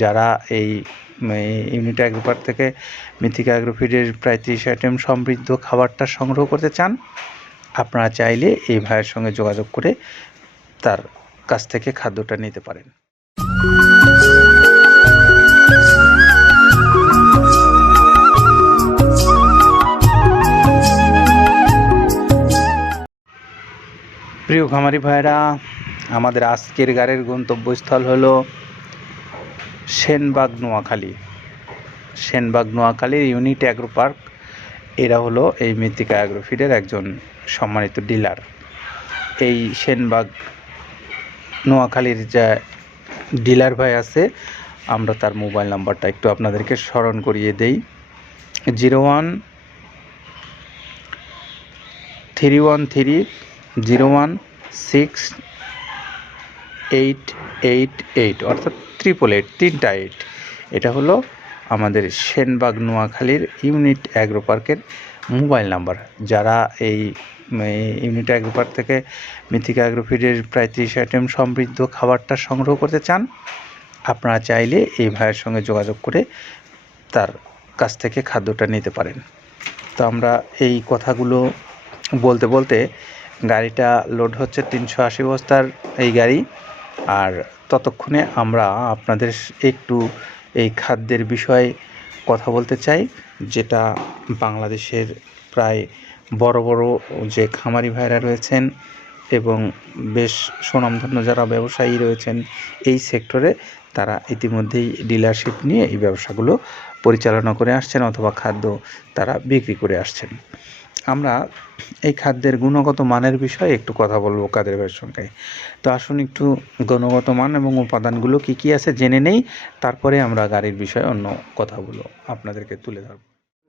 যারা এই ইউনিট অ্যাগ্রোপার থেকে মিথিকা অ্যাগ্রোফিডের প্রায় তিরিশ আইটেম সমৃদ্ধ খাবারটা সংগ্রহ করতে চান, আপনারা চাইলে এই ভাইয়ের সঙ্গে যোগাযোগ করে তার কাছ থেকে খাদ্যটা নিতে পারেন। প্রিয় খামারি ভাইরা আমাদের আজকের গাড়ির গন্তব্যস্থল হলো সেনবাগ, নোয়াখালী। সেনবাগ, নোয়াখালীর ইউনিট অ্যাগ্রো পার্ক। এরা হলো এই মৃত্তিকা অ্যাগ্রোফিডের একজন সম্মানিত ডিলার। এই সেনবাগ, নোয়াখালীর যা ডিলার ভাই আছে, আমরা তার মোবাইল নাম্বারটা একটু আপনাদেরকে স্মরণ করিয়ে দেই। Zero one three one three, zero one six, eight eight eight অর্থাৎ ট্রিপল এইট তিনটা এইট এটা হলো আমাদের সেনবাগ নোয়াখালীর ইউনিট অ্যাগ্রো পার্কের মোবাইল নাম্বার। যারা এই ইউনিট অ্যাগ্রো পার্ক থেকে মিথিকা অ্যাগ্রোফিডের প্রায় তিরিশ আইটেম সমৃদ্ধ খাবারটা সংগ্রহ করতে চান, আপনারা চাইলে এই ভাইয়ের সঙ্গে যোগাযোগ করে তার কাছ থেকে খাদ্যটা নিতে পারেন। তো আমরা এই কথাগুলো বলতে বলতে গাড়িটা লোড হচ্ছে তিনশো আশি বস্তার এই গাড়ি। আর ততক্ষণে আমরা আপনাদের একটু এই খাদ্যের বিষয়ে কথা বলতে চাই, যেটা বাংলাদেশের প্রায় বড় বড় যে খামারি ভাইরা রয়েছেন এবং বেশ সুনামধন্য যারা ব্যবসায়ী রয়েছেন এই সেক্টরে, তারা ইতিমধ্যেই ডিলারশিপ নিয়ে এই ব্যবসাগুলো পরিচালনা করে আসছেন অথবা খাদ্য তারা বিক্রি করে আসছেন। আমরা এই খাদ্যের গুণগত মানের বিষয়ে একটু কথা বলব কাদের ভাইয়ের সঙ্গে। তো আসুন একটু গুণগত মান এবং উপাদানগুলো কি কি আছে জেনে নেই, তারপরে আমরা গাড়ির বিষয়ে অন্য কথাগুলো আপনাদেরকে তুলে ধরবো।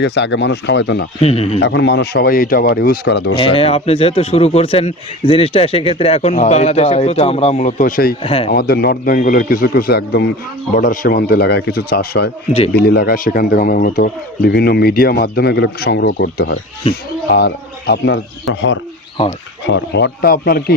হয়ে গেছে আগে মানুষ খাওয়াইতো না। এখন মানুষ সবাই আবার ইউজ করা ধরছে হ্যাঁ আপনি যেহেতু শুরু করছেন জিনিসটা সেক্ষেত্রে এখন হ্যাঁ, বাংলাদেশে এটা- এটা আমরা মূলত সেই হ্যাঁ। আমাদের নর্থ বেঙ্গলের কিছু কিছু একদম বর্ডার সীমান্ত এলাকায় কিছু চাষ হয়। বিল এলাকায় সেখান থেকে আমরা মূলত বিভিন্ন মিডিয়া মাধ্যমে এগুলো সংগ্রহ করতে হয় আর আপনার হর হর হর হরটা আপনার কি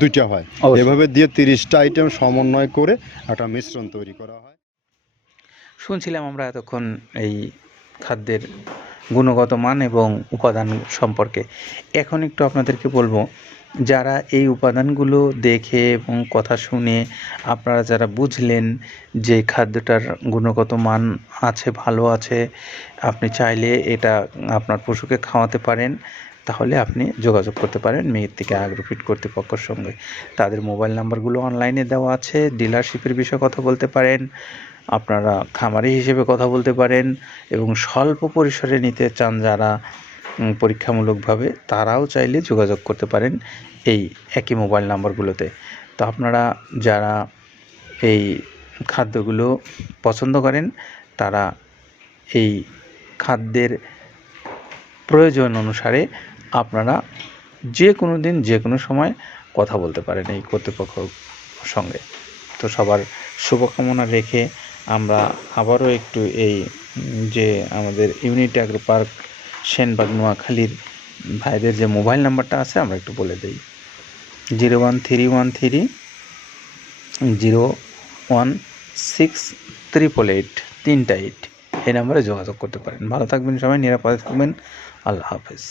দুইটা হয়। এভাবে দিয়ে তিরিশটা আইটেম সমন্বয় করে একটা মিশ্রণ তৈরি করা হয়। শুনছিলাম আমরা এতক্ষণ এই খাদ্যের গুণগত মান এবং উপাদান সম্পর্কে। এখন একটু আপনাদেরকে বলব যারা এই উপাদানগুলো দেখে এবং কথা শুনে আপনারা যারা বুঝলেন যে খাদ্যটার গুণগত মান আছে ভালো আছে আপনি চাইলে এটা আপনার পশুকে খাওয়াতে পারেন। তাহলে আপনি যোগাযোগ করতে পারেন মেয়ের থেকে আগ্রোফিট কর্তৃপক্ষের সঙ্গে। তাদের মোবাইল নাম্বারগুলো অনলাইনে দেওয়া আছে। ডিলারশিপের বিষয়ে কথা বলতে পারেন। আপনারা খামারি হিসেবে কথা বলতে পারেন এবং স্বল্প পরিসরে নিতে চান যারা পরীক্ষামূলকভাবে, তারাও চাইলে যোগাযোগ করতে পারেন এই একই মোবাইল নাম্বারগুলোতে। তো আপনারা যারা এই খাদ্যগুলো পছন্দ করেন, তারা এই খাদ্যের প্রয়োজন অনুসারে আপনারা যে কোনো দিন, যে কোনো সময় কথা বলতে পারেন এই কর্তৃপক্ষের সঙ্গে। তো সবার শুভকামনা রেখে আমরা আবারও একটু এই যে আমাদের ইউনিট অ্যাগ্রো পার্ক সেনবাগ নোয়াখালীর ভাইদের যে মোবাইল নাম্বারটা আছে, আমরা একটু বলে দিই। Zero one three one three zero one six triple eight তিনটা এইট। এই নাম্বারে যোগাযোগ করতে পারেন। ভালো থাকবেন সবাই, নিরাপদে থাকবেন। আল্লাহ হাফেজ।